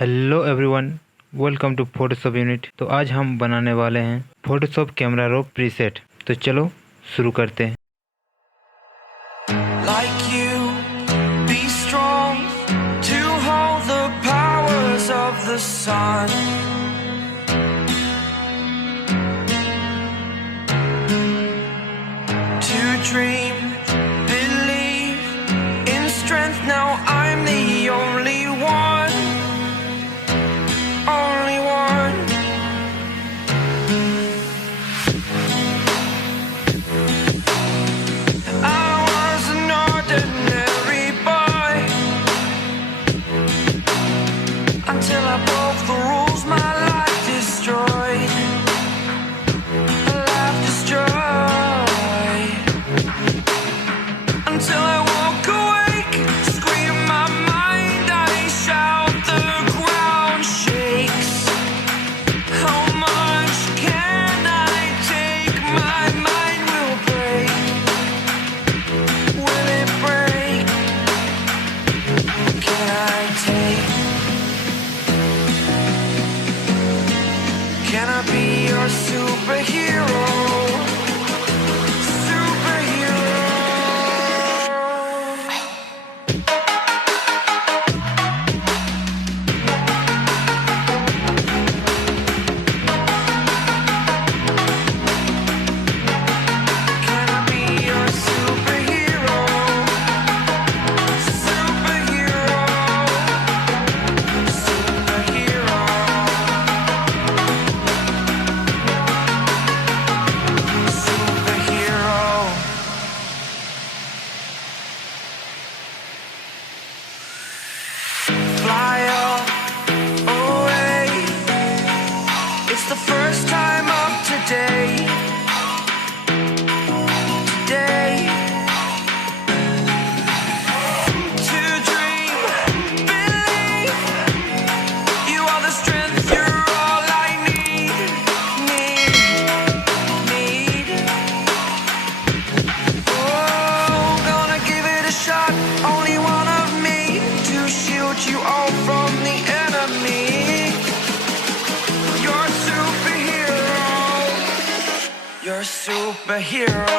Hello everyone, welcome to Photoshop unit. तो आज हम बनाने वाले हैं फोटोशॉप कैमरा रो प्रीसेट। तो चलो शुरू करते हैं। Like you, be strong to hold the powers of the sun. To dream, believe in strength. Now I'm the only one, only one. I was an ordinary boy until I broke the rules. My life destroyed, life destroyed. Until I woke awake, scream my mind, I shout, the ground shakes. How much can I take? My mind will break. Will it break? Can I take? Can I be your superhero? Superhero. Can I be your superhero? Superhero. Superhero. Superhero. Fly away. It's the first time of today. Today. To dream, believe. You are the strength, you're all I need. Need. Oh, gonna give it a shot. Only one of me to shield you all from the enemy. You're a superhero. You're a superhero.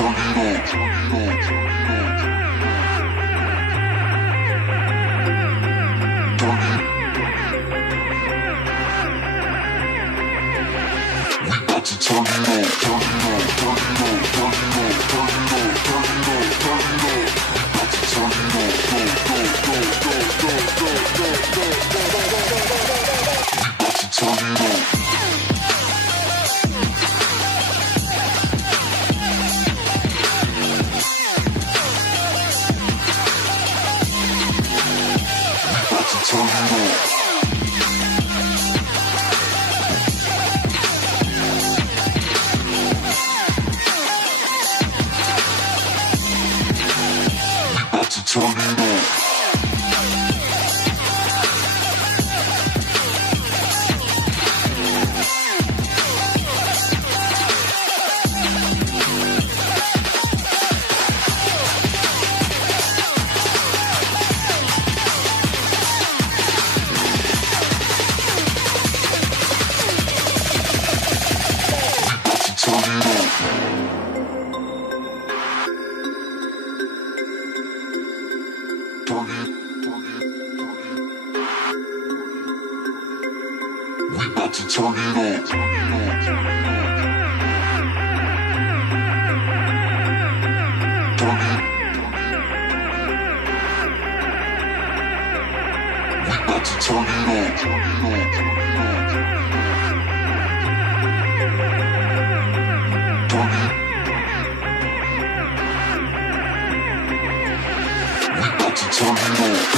Turn it on.